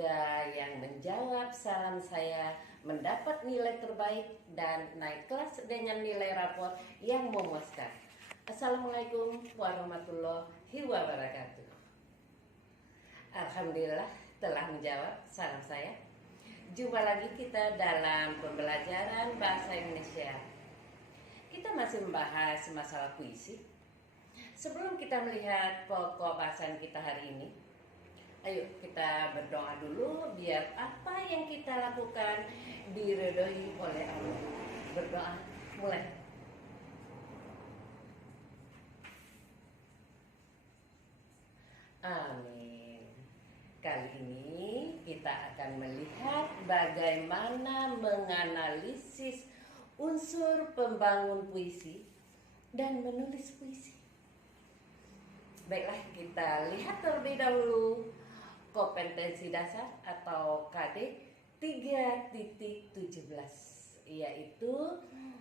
Semoga yang menjawab salam saya mendapat nilai terbaik dan naik kelas dengan nilai rapor yang memuaskan. Assalamualaikum warahmatullahi wabarakatuh. Alhamdulillah telah menjawab salam saya. Jumpa lagi kita dalam pembelajaran bahasa Indonesia. Kita masih membahas masalah puisi. Sebelum kita melihat pokok bahasan kita hari ini, ayo kita berdoa dulu biar apa yang kita lakukan diridhoi oleh Allah. Berdoa, mulai. Amin. Kali ini kita akan melihat bagaimana menganalisis unsur pembangun puisi dan menulis puisi. Baiklah, kita lihat terlebih dahulu kompetensi dasar atau KD 3.17, yaitu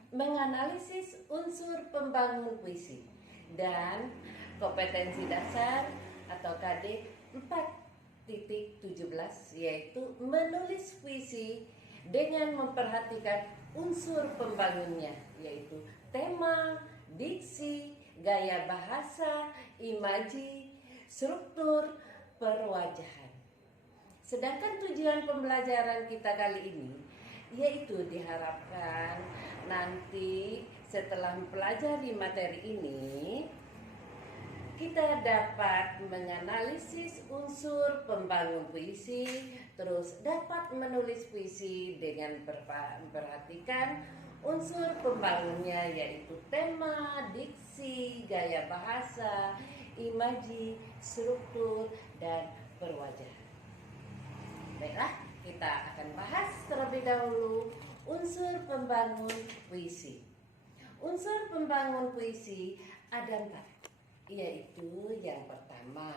menganalisis unsur pembangun puisi, dan kompetensi dasar atau KD 4.17, yaitu menulis puisi dengan memperhatikan unsur pembangunnya, yaitu tema, diksi, gaya bahasa, imaji, struktur, perwajahan. Sedangkan tujuan pembelajaran kita kali ini yaitu diharapkan nanti setelah mempelajari materi ini kita dapat menganalisis unsur pembangun puisi, terus dapat menulis puisi dengan memperhatikan unsur pembangunnya, yaitu tema, diksi, gaya bahasa, imaji, struktur, dan perwajahan. Baiklah, kita akan bahas terlebih dahulu unsur pembangun puisi. Unsur pembangun puisi ada 4, yaitu yang pertama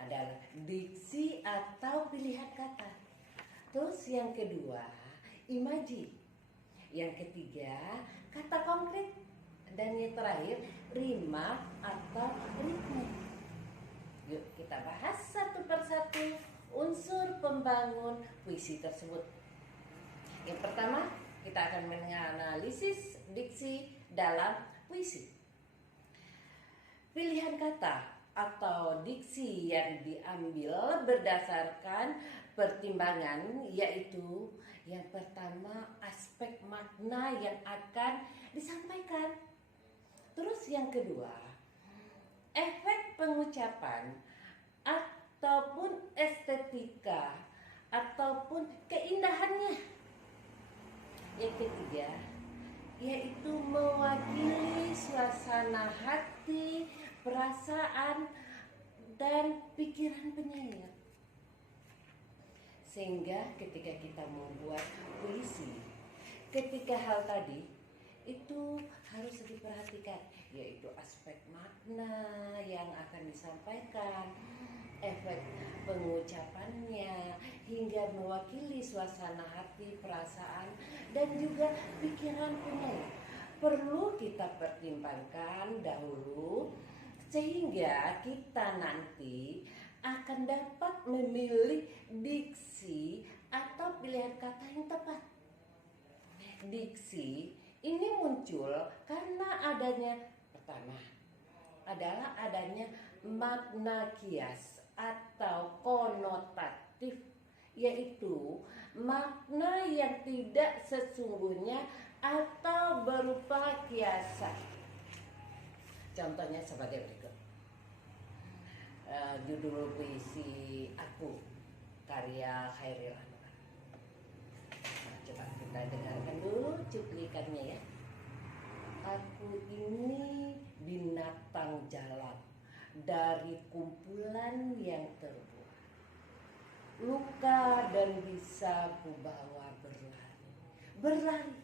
adalah diksi atau pilihan kata. Terus yang kedua, imaji. Yang ketiga, kata konkret. Dan yang terakhir, rima atau ritme. Yuk kita bahas satu persatu unsur pembangun puisi tersebut. Yang pertama, kita akan menganalisis diksi dalam puisi. Pilihan kata atau diksi yang diambil berdasarkan pertimbangan, yaitu yang pertama aspek makna yang akan disampaikan. Terus yang kedua, efek pengucapan ataupun estetika ataupun keindahannya. Yang ketiga, yaitu mewakili suasana hati, perasaan, dan pikiran penyair. Sehingga ketika kita membuat puisi, ketika hal tadi itu harus diperhatikan, yaitu aspek makna yang akan disampaikan, efek pengucapannya, hingga mewakili suasana hati, perasaan, dan juga pikiran penyair. Perlu kita pertimbangkan dahulu sehingga kita nanti akan dapat memilih diksi atau pilihan kata yang tepat. Diksi ini muncul karena adanya, pertama adalah adanya makna kias atau konotatif, yaitu makna yang tidak sesungguhnya atau berupa kiasan. Contohnya sebagai berikut. Judul puisi Aku, karya Khairil Anwar. Nah, coba kita dengarkan dulu cuplikannya ya. Aku ini binatang jalan dari kumpulan yang terbuat. Luka dan bisa kubawa berlari, berlari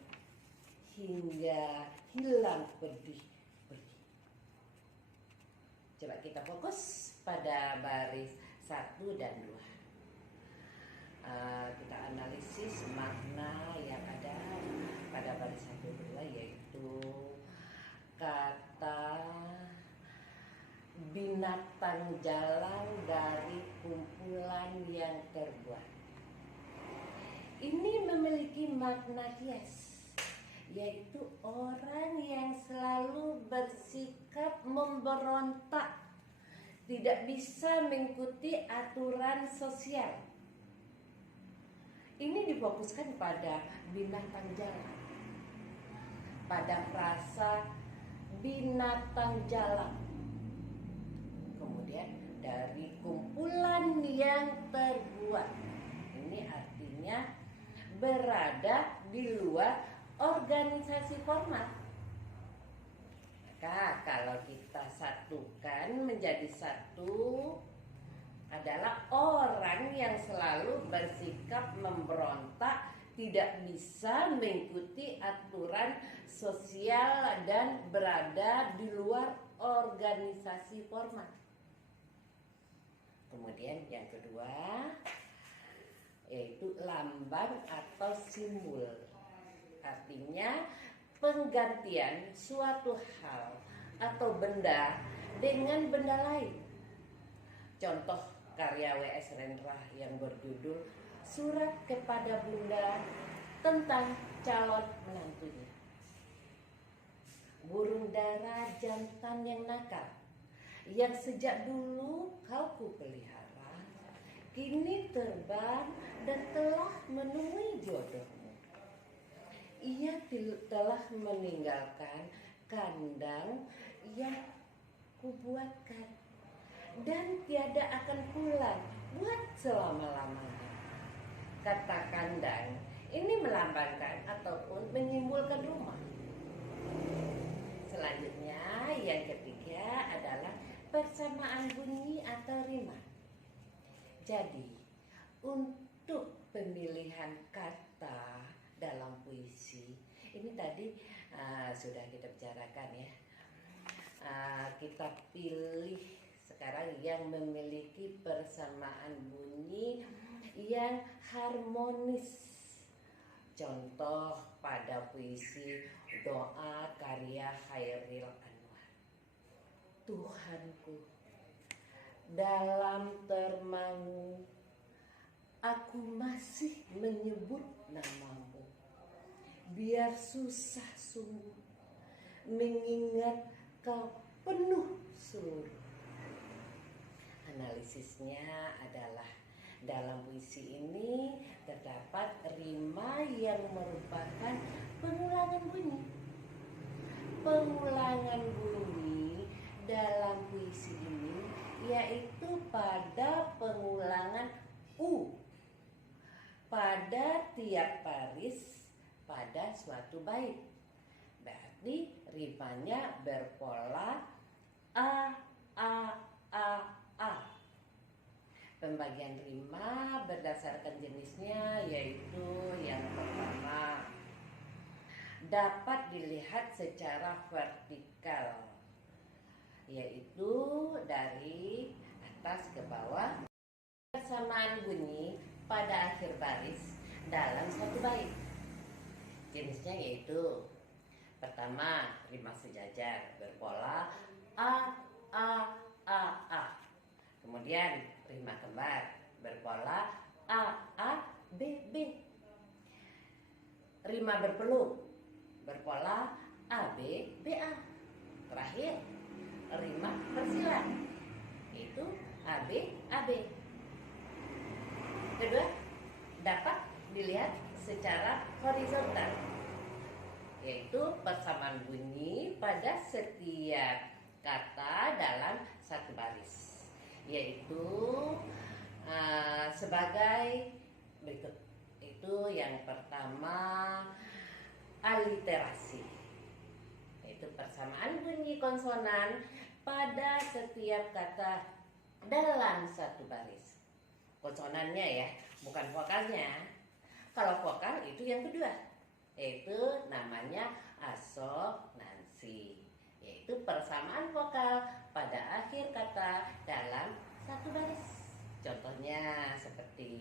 hingga hilang pedih-pedih. Coba kita fokus pada baris 1 dan 2. Kita analisis makna yang ada pada baris 1 dan 2, yaitu kata binatang jalang dari kumpulan yang terbuat. Ini memiliki makna kias, yaitu orang yang selalu bersikap memberontak, tidak bisa mengikuti aturan sosial. Ini difokuskan pada binatang jalan, pada frasa binatang jalan. Kemudian dari kumpulan yang terbuat, ini artinya berada di luar organisasi formal. Maka kalau kita satukan menjadi satu, adalah orang yang selalu bersikap memberontak, tidak bisa mengikuti aturan sosial dan berada di luar organisasi formal. Kemudian yang kedua, yaitu lambang atau simbol. Artinya penggantian suatu hal atau benda dengan benda lain. Contoh karya W.S. Rendra yang berjudul Surat kepada Bunda tentang calon menantunya. Burung dara jantan yang nakal, yang sejak dulu kau kupelihara, kini terbang dan telah menemui jodohmu. Ia telah meninggalkan kandang yang kubuatkan dan tiada akan pulang buat selama-lamanya. Kata kandang ini melambangkan ataupun menyimpulkan rumah. Selanjutnya yang ketiga adalah persamaan bunyi atau rima. Jadi untuk pemilihan kata dalam puisi ini tadi sudah kita bicarakan ya. Kita pilih sekarang yang memiliki persamaan bunyi yang harmonis. Contoh pada puisi Doa karya Khairil Anwar. Tuhanku, dalam termamu aku masih menyebut namamu. Biar susah sungguh mengingat kau penuh seluruh. Analisisnya adalah dalam puisi ini terdapat rima yang merupakan pengulangan bunyi. Pengulangan bunyi dalam puisi ini yaitu pada pengulangan u pada tiap baris pada suatu bait. Berarti rimanya berpola a a a a. Pembagian rima berdasarkan jenisnya yaitu yang pertama dapat dilihat secara vertikal, yaitu dari atas ke bawah, persamaan bunyi pada akhir baris dalam satu bait. Jenisnya yaitu pertama rima sejajar berpola a a a a. Kemudian rima kembar berpola a a b b. Rima berpeluk berpola a b b a. Terakhir rima bersilang yaitu a b a b. Kedua, dapat dilihat secara horizontal, yaitu persamaan bunyi pada setiap kata dalam satu baris, yaitu sebagai berikut. Itu yang pertama aliterasi, yaitu persamaan bunyi konsonan pada setiap kata dalam satu baris. Konsonannya ya, bukan vokalnya. Kalau vokal itu yang kedua, yaitu namanya asonansi, yaitu persamaan vokal pada akhir kata dalam satu baris. Contohnya seperti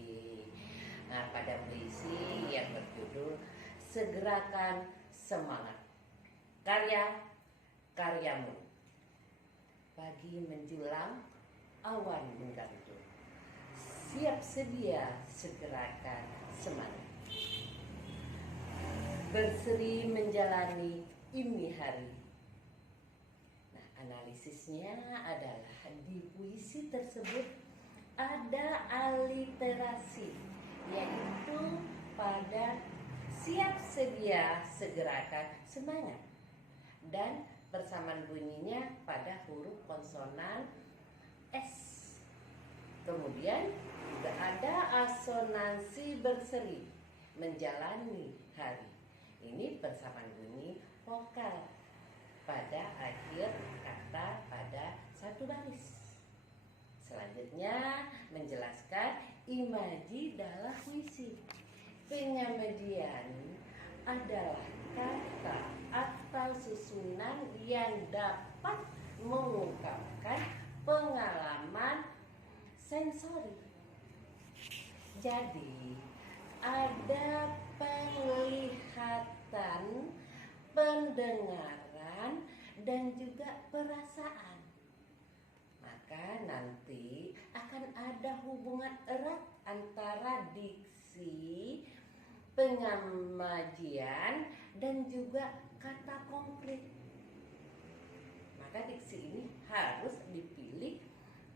pada puisi yang berjudul Segerakan Semangat, karya Karyamu. Pagi menjulang, awan menggantung. Siap sedia segerakan semangat. Berseri menjalani ini hari. Nah, analisisnya adalah di puisi tersebut ada aliterasi, yaitu pada siap sedia segerakan semangat, dan persamaan bunyinya pada huruf konsonan S. Kemudian juga ada asonansi berseri menjalani hari. Ini persamaan bunyi vokal pada akhir kata pada satu baris. Selanjutnya menjelaskan imaji dalam puisi. Penyajian adalah kata atau susunan yang dapat mengungkapkan pengalaman sensori. Jadi ada penglihatan, pendengaran, dan juga perasaan. Maka nanti akan ada hubungan erat antara diksi, penyajian, dan juga kata konkret. Maka diksi ini harus dipilih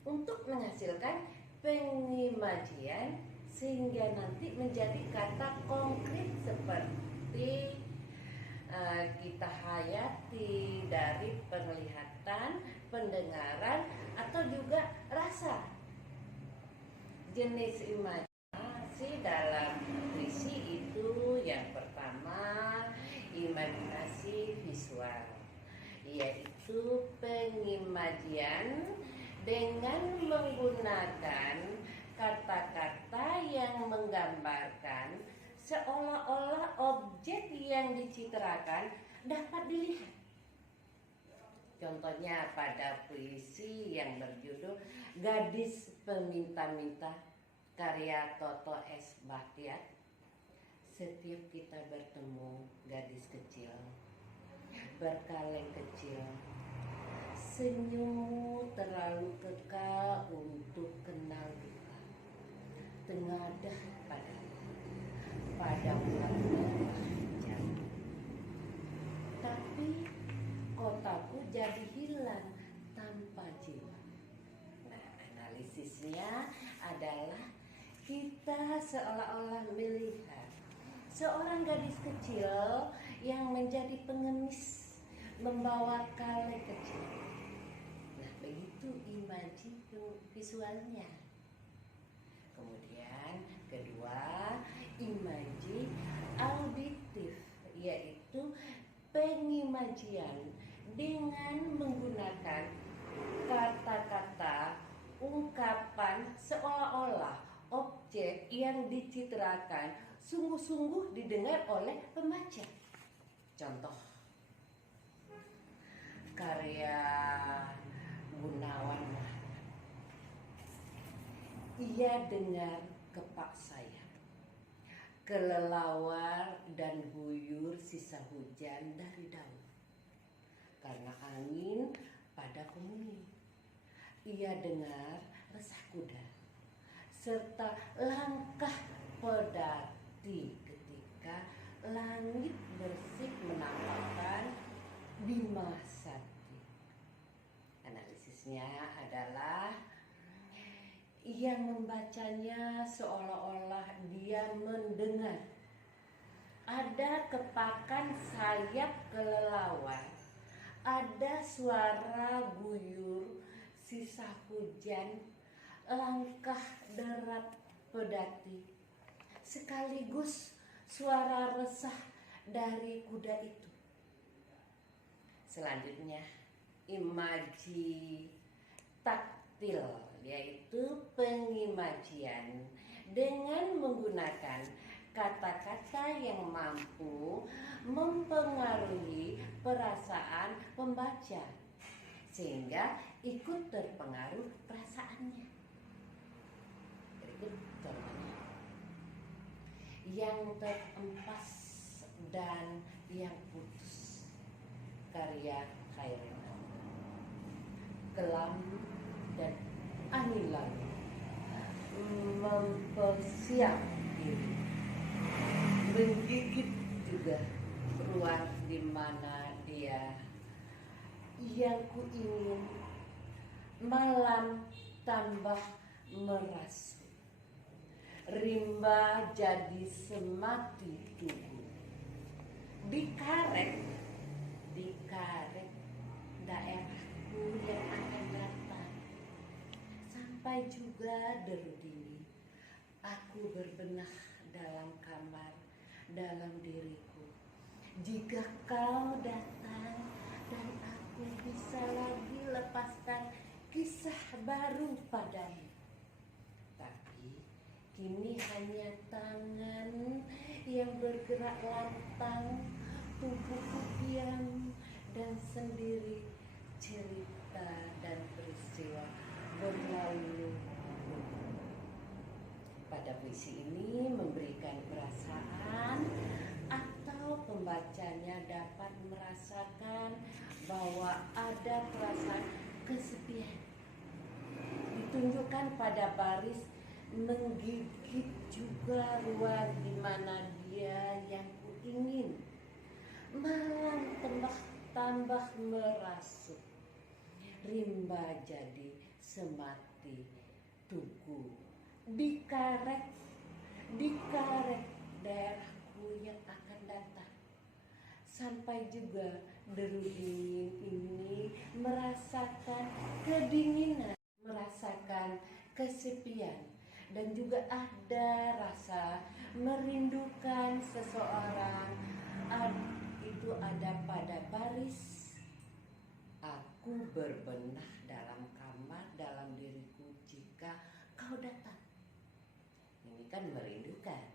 untuk menghasilkan pengimajian sehingga nanti menjadi kata konkret seperti kita hayati dari penglihatan, pendengaran, atau juga rasa. Jenis imajinasi dalam puisi itu yang pertama imajinasi visual, yaitu pengimajian dengan menggunakan kata-kata yang menggambarkan seolah-olah objek yang dicitrakan dapat dilihat. Contohnya pada puisi yang berjudul Gadis Peminta-Minta karya Toto S. Bahtiar. Setiap kita bertemu gadis kecil, berkaleng kecil, senyummu terlalu kekal untuk kenal duka, tengadah pada bulan hujan. Tapi kotaku jadi hilang tanpa jiwa. Nah, analisisnya adalah kita seolah-olah melihat seorang gadis kecil yang menjadi pengemis membawa kaleng kecil. Nah, begitu imaji visualnya. Kemudian kedua, imaji auditif, yaitu pengimajian dengan menggunakan kata-kata ungkapan seolah-olah objek yang dicitrakan sungguh-sungguh didengar oleh pembaca. Contoh karya Gunawan Muhammad. Ia dengar kepak saya, kelelawar dan guyur sisa hujan dari daun, karena angin pada kemuning. Ia dengar resah kuda serta langkah pedati ketika langit bersih menampakkan Bima Sakti. Analisisnya adalah ia membacanya seolah-olah dia mendengar ada kepakan sayap kelelawar, ada suara guyur sisa hujan, langkah derat pedati, sekaligus suara resah dari kuda itu. Selanjutnya, imaji taktil, yaitu pengimajian dengan menggunakan kata-kata yang mampu mempengaruhi perasaan pembaca sehingga ikut terpengaruh perasaannya. Berikut contohnya. Yang terempas dan yang putus, karya Khairul. kelam dan angin lalu mempersiap diri, menggigit juga ruang di mana dia yang ku ingin malam tambah merasuk, rimba jadi semati tubuh, dikarek daerahku yang akan datang, sampai juga deru dingin. Aku berbenah dalam kamar, dalam diriku. Jika kau datang dan aku bisa lagi lepaskan kisah baru padamu. Tapi kini hanya tangan yang bergerak lantang, tubuhku diam dan sendiri, cerita dan peristiwa berlalu. Pada puisi ini memberikan perasaan atau pembacanya dapat merasakan bahwa ada perasaan kesepian. Ditunjukkan pada baris menggigit juga ruang di mana dia yang ku ingin. Malam tambah merasuk, rimba jadi semati tugu, dikarek daerahku yang akan datang, sampai juga deru dingin ini merasakan kedinginan, merasakan kesepian, dan juga ada rasa merindukan seseorang. Itu ada pada baris, aku berbenah dalam kamar, dalam diriku jika kau datang. Ini kan merindukan.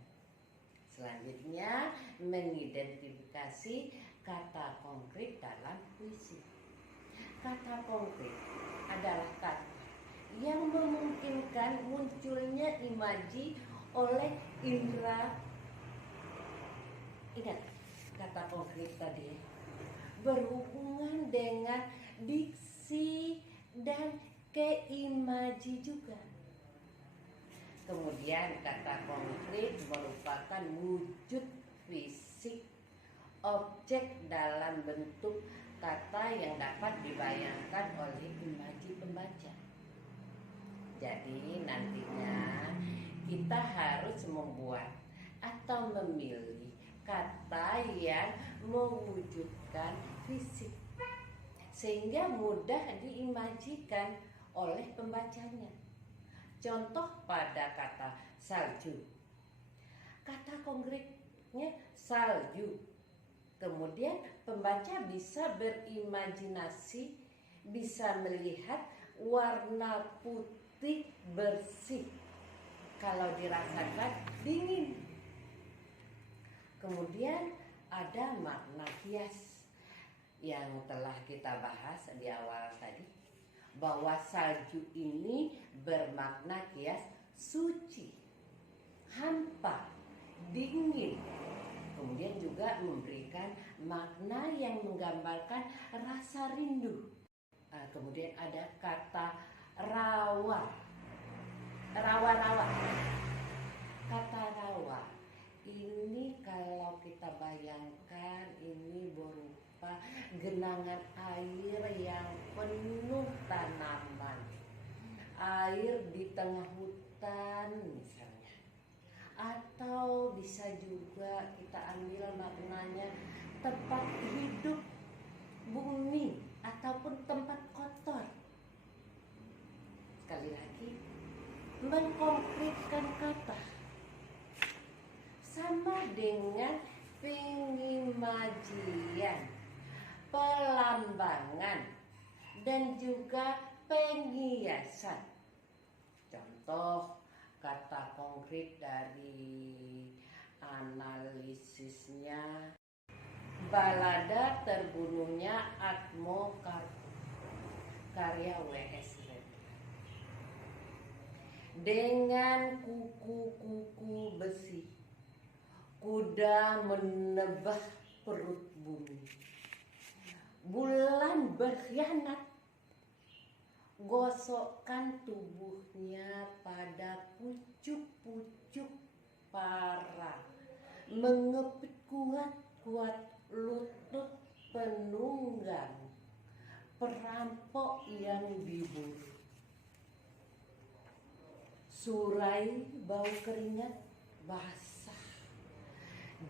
Selanjutnya mengidentifikasi kata konkret dalam puisi. Kata konkret adalah kata yang memungkinkan munculnya imaji oleh indera. Ingat kata konkret tadi berhubungan dengan diksi dan keimaji juga. Kemudian kata konkret merupakan wujud fisik objek dalam bentuk kata yang dapat dibayangkan oleh imaji pembaca. Jadi nantinya kita harus membuat atau memilih kata yang mewujudkan fisik sehingga mudah diimajikan oleh pembacanya. Contoh pada kata salju. Kata konkretnya salju. Kemudian pembaca bisa berimajinasi, bisa melihat warna putih bersih. Kalau dirasakan dingin. Kemudian ada makna kias yang telah kita bahas di awal tadi, bahwa salju ini bermakna kias suci, hampa, dingin. Kemudian juga memberikan makna yang menggambarkan rasa rindu. Kemudian ada kata rawa. Rawa-rawa. Kata rawa ini kalau kita bayangkan ini berupa genangan air yang penuh tanaman, air di tengah hutan misalnya, atau bisa juga kita ambil maknanya tempat hidup bumi ataupun tempat kotor. Sekali lagi mengkonkretkan kata sama dengan pengimajian, pelambangan, dan juga penghiasan. Contoh kata konkret dari analisisnya, balada terbunuhnya Atmo karya W.S. Reddy. Dengan kuku-kuku besi, kuda menebah perut bumi. Bulan berkhianat, gosokkan tubuhnya pada pucuk-pucuk parang, mengepit kuat-kuat lutut penunggang perampok yang diburu. Surai bau keringat basah,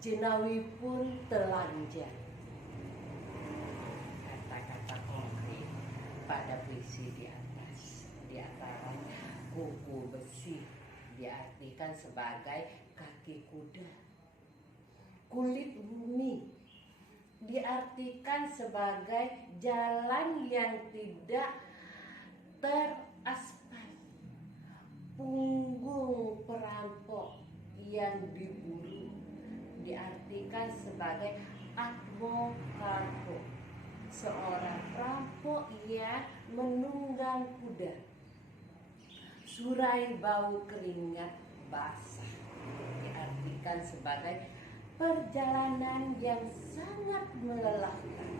jenawi pun telanjang. Kata-kata konkret pada puisi di atas, di antara kuku besi diartikan sebagai kaki kuda, kulit bumi diartikan sebagai jalan yang tidak teraspal, punggung perampok yang diburu diartikan sebagai advokato, seorang perampok yang menunggang kuda. Surai bau keringat basah diartikan sebagai perjalanan yang sangat melelahkan.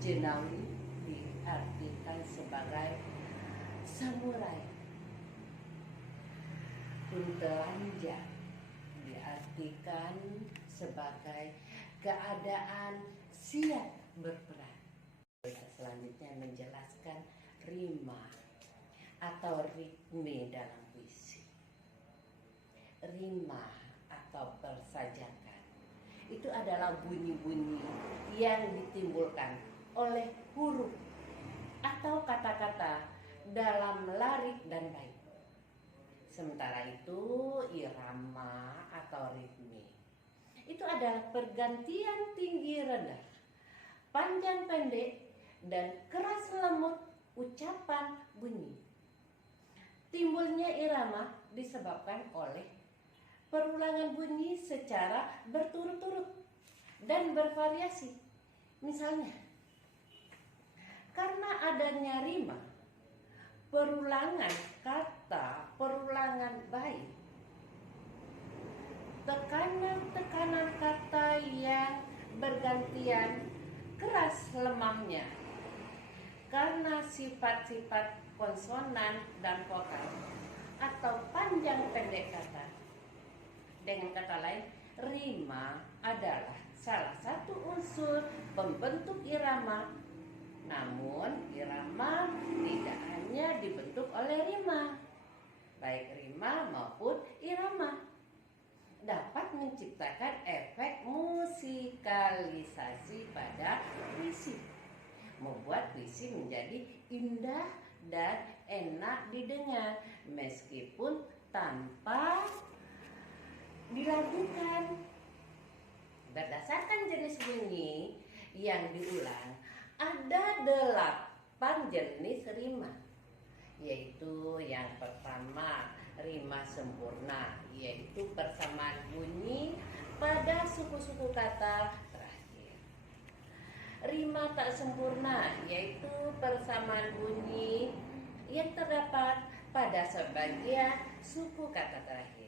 Jenawi diartikan sebagai samurai. Kuntelanjang diartikan sebagai keadaan siap berperang. Selanjutnya menjelaskan rima atau ritme dalam puisi. Rima atau persajakan itu adalah bunyi-bunyi yang ditimbulkan oleh huruf atau kata-kata dalam larik dan bait. Sementara itu irama atau ritme itu adalah pergantian tinggi rendah, panjang pendek, dan keras lemut ucapan bunyi. Timbulnya irama disebabkan oleh perulangan bunyi secara berturut-turut dan bervariasi. Misalnya, karena adanya rima, perulangan kata, perulangan bait, tekanan-tekanan kata yang bergantian keras lemahnya, karena sifat-sifat konsonan dan vokal atau panjang pendek kata. Dengan kata lain, rima adalah salah satu unsur pembentuk irama. Namun irama tidak hanya dibentuk oleh rima, baik rima maupun irama dapat menciptakan efek musikalisasi pada puisi, membuat puisi menjadi indah dan enak didengar meskipun tanpa dilakukan. Berdasarkan jenis bunyi yang diulang, ada 8 jenis rima, yaitu yang pertama rima sempurna, yaitu persamaan bunyi pada suku-suku kata terakhir. Rima tak sempurna, yaitu persamaan bunyi yang terdapat pada sebagian suku kata terakhir.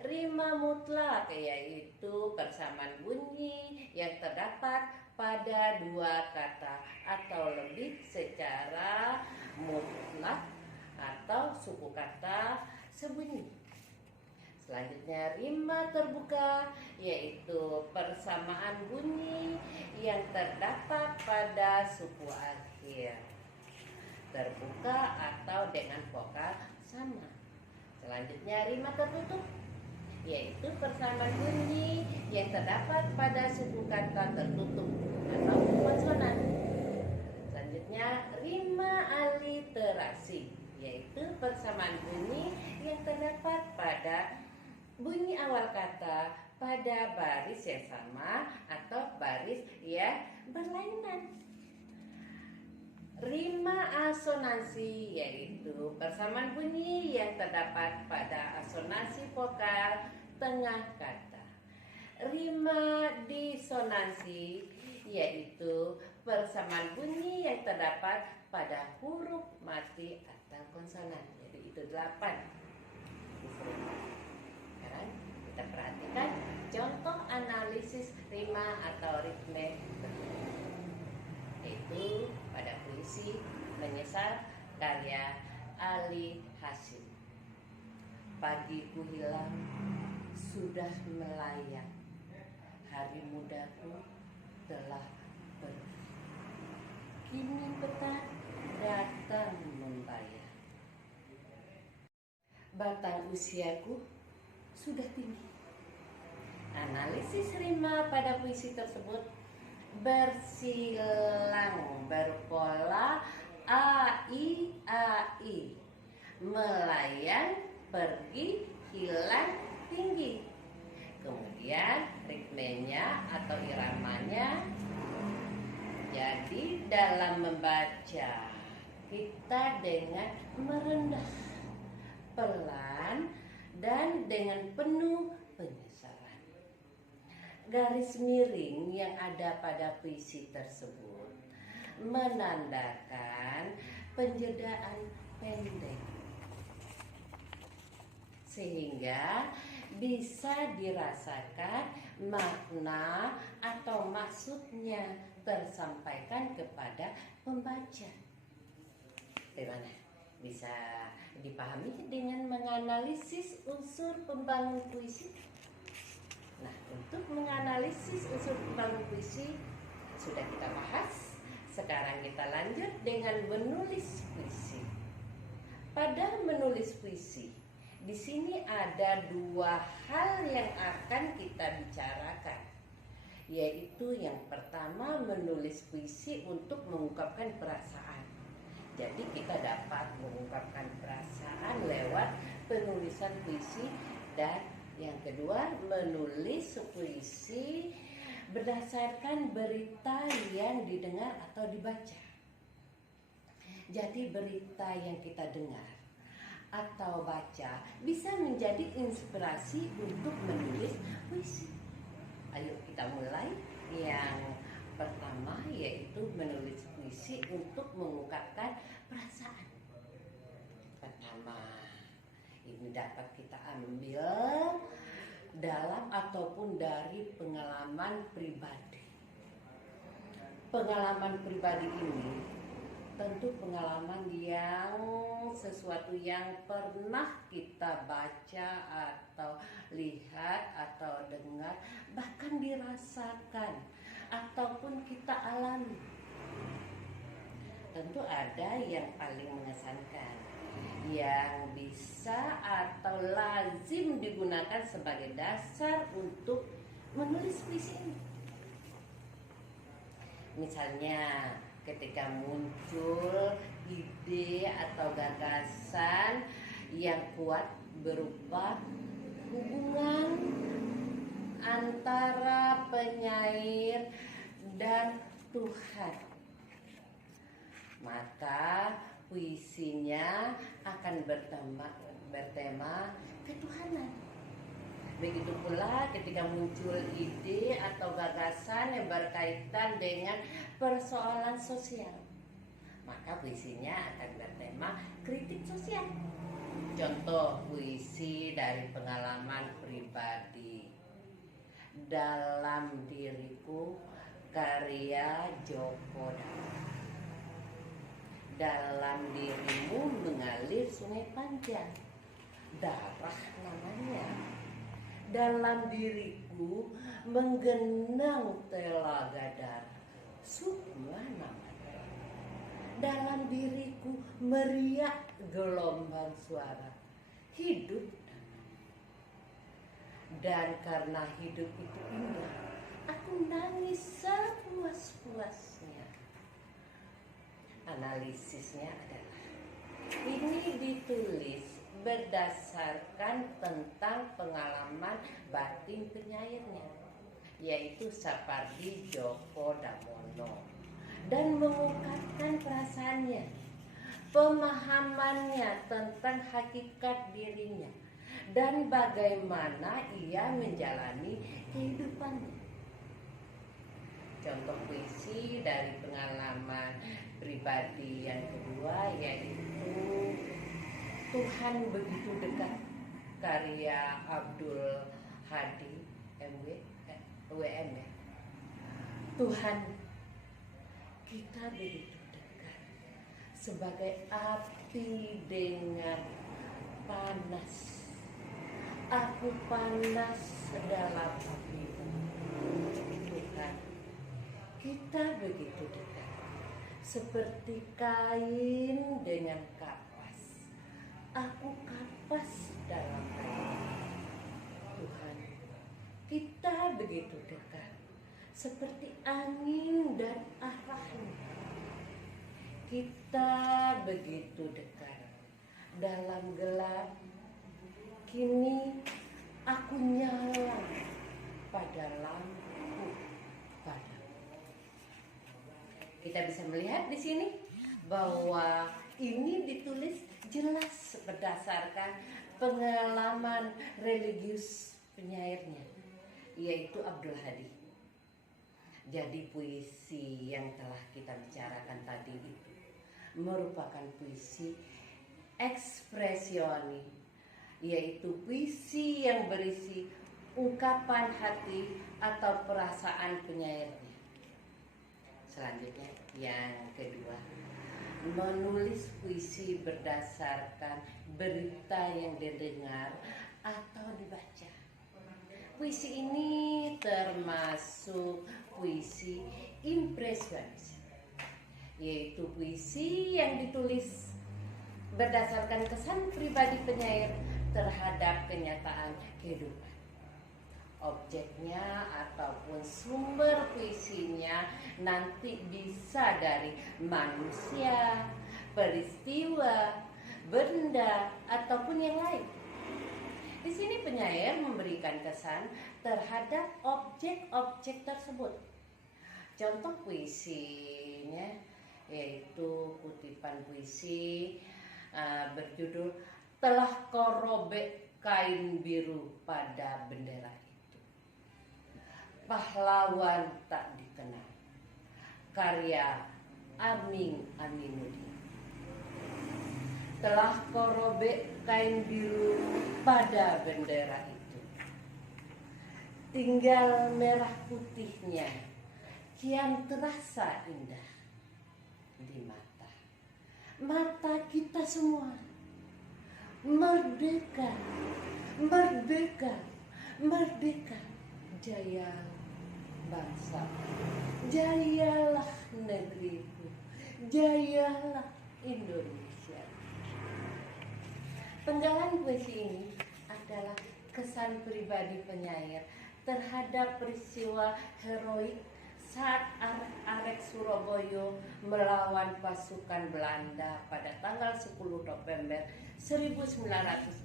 Rima mutlak, yaitu persamaan bunyi yang terdapat pada 2 kata atau lebih secara mutlak atau suku kata sebunyi. Selanjutnya rima terbuka, yaitu persamaan bunyi yang terdapat pada suku akhir terbuka atau dengan vokal sama. Selanjutnya rima tertutup, yaitu persamaan bunyi yang terdapat pada suku kata tertutup atau konsonan. Selanjutnya rima aliterasi, yaitu persamaan bunyi yang terdapat pada bunyi awal kata pada baris yang sama atau baris yang berlainan. Rima asonansi, yaitu persamaan bunyi yang terdapat pada asonansi vokal tengah kata. Rima disonansi, yaitu persamaan bunyi yang terdapat pada huruf mati atau konsonan. Jadi itu 8. Sekarang kita perhatikan contoh analisis rima atau ritme, yaitu pada puisi Menyesal karya Ali Hasyim. Pagiku hilang, sudah melayang, hari mudaku telah pergi. Kini petang datang membayar. Batang usiaku sudah tinggi. Analisis rima pada puisi tersebut bersilang berpola ai ai, melayang, pergi, hilang, tinggi. Kemudian ritmenya atau iramanya. Jadi dalam membaca kita dengan merendah, pelan, dan dengan penuh penyesalan. Garis miring yang ada pada puisi tersebut menandakan penjedaan pendek, sehingga bisa dirasakan makna atau maksudnya tersampaikan kepada pembaca. Bagaimana? Bisa dipahami dengan menganalisis unsur pembangun puisi. Nah, untuk menganalisis unsur pembangun puisi sudah kita bahas. Sekarang kita lanjut dengan menulis puisi. Pada menulis puisi, di sini ada dua hal yang akan kita bicarakan, yaitu yang pertama menulis puisi untuk mengungkapkan perasaan. Jadi kita dapat mengungkapkan perasaan lewat penulisan puisi, dan yang kedua menulis puisi berdasarkan berita yang didengar atau dibaca. Jadi berita yang kita dengar atau baca bisa menjadi inspirasi untuk menulis puisi. Ayo kita mulai. Yang pertama yaitu menulis puisi untuk mengungkapkan perasaan. Pertama, ini dapat kita ambil dalam ataupun dari pengalaman pribadi. Pengalaman pribadi ini tentu pengalaman yang sesuatu yang pernah kita baca atau lihat atau dengar, bahkan dirasakan ataupun kita alami. Tentu ada yang paling mengesankan, yang bisa atau lazim digunakan sebagai dasar untuk menulis puisi ini. Misalnya ketika muncul ide atau gagasan yang kuat berupa hubungan antara penyair dan Tuhan, maka puisinya akan bertema ketuhanan. Begitu pula ketika muncul ide atau gagasan yang berkaitan dengan persoalan sosial, maka puisinya akan bertema kritik sosial. Contoh puisi dari pengalaman pribadi. Dalam diriku, karya Djoko Damono. Dalam dirimu mengalir sungai panjang, darah namanya. Dalam diriku menggenang telaga darah, sukma namanya. Dalam diriku meriak gelombang suara, hidup namanya. Dan karena hidup itu indah, aku nangis sepuas-puasnya. Analisisnya adalah ini ditulis berdasarkan tentang pengalaman batin penyairnya, yaitu Sapardi Djoko Damono, dan mengungkapkan perasaannya, pemahamannya tentang hakikat dirinya, dan bagaimana ia menjalani kehidupannya. Contoh puisi dari pengalaman pribadi yang kedua yaitu Tuhan Begitu Dekat, karya Abdul Hadi WM ya. Tuhan, kita begitu dekat, sebagai api dengan panas. Aku panas dalam api. Tuhan, kita begitu dekat, seperti kain dengan kapas. Aku kapas dalam kain. Tuhan, kita begitu dekat, seperti angin dan arahnya. Kita begitu dekat dalam gelap. Kini aku nyala pada lampu padamu. Kita bisa melihat di sini bahwa ini ditulis jelas berdasarkan pengalaman religius penyairnya, yaitu Abdul Hadi. Jadi puisi yang telah kita bicarakan tadi itu merupakan puisi ekspresionis, yaitu puisi yang berisi ungkapan hati atau perasaan penyairnya. Selanjutnya yang kedua, menulis puisi berdasarkan berita yang didengar atau dibaca. Puisi ini termasuk puisi impresionis, yaitu puisi yang ditulis berdasarkan kesan pribadi penyair terhadap kenyataan kehidupan. Objeknya ataupun sumber puisinya nanti bisa dari manusia, peristiwa, benda, ataupun yang lain. Di sini penyair memberikan kesan terhadap objek-objek tersebut. Contoh puisinya yaitu kutipan puisi berjudul "Telah kau robek kain biru pada bendera itu". Pahlawan tak dikenal, karya Aming Aminuddin. Telah kau robek kain biru pada bendera itu, tinggal merah putihnya kian terasa indah di mata kita semua. Merdeka, merdeka, merdeka, jaya bangsa, jayalah negeriku, jayalah Indonesia. Penggalan puisi ini adalah kesan pribadi penyair terhadap peristiwa heroik saat arek Surabaya melawan pasukan Belanda pada tanggal 10 November 1945,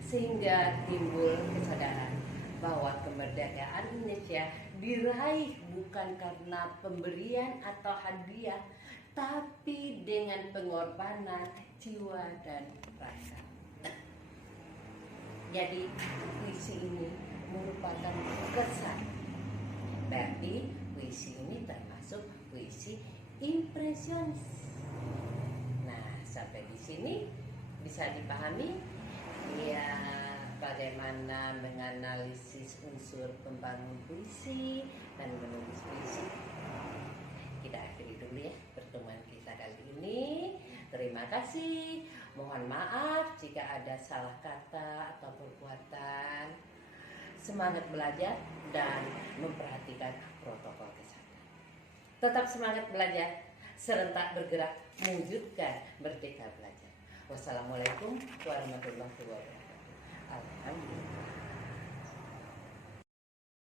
sehingga timbul kesadaran bahwa kemerdekaan Indonesia diraih bukan karena pemberian atau hadiah, tapi dengan pengorbanan jiwa dan rasa. Jadi puisi ini merupakan kesan. Berarti puisi ini termasuk puisi impresionis. Nah, sampai di sini bisa dipahami ya bagaimana menganalisis unsur pembangun puisi dan menulis puisi. Kita akhiri dulu ya pertemuan kita kali ini. Terima kasih. Mohon maaf jika ada salah kata atau perbuatan. Semangat belajar dan memperhatikan protokol kesehatan. Tetap semangat belajar, serentak bergerak mewujudkan merdeka belajar. Wassalamualaikum warahmatullahi wabarakatuh. Alhamdulillah.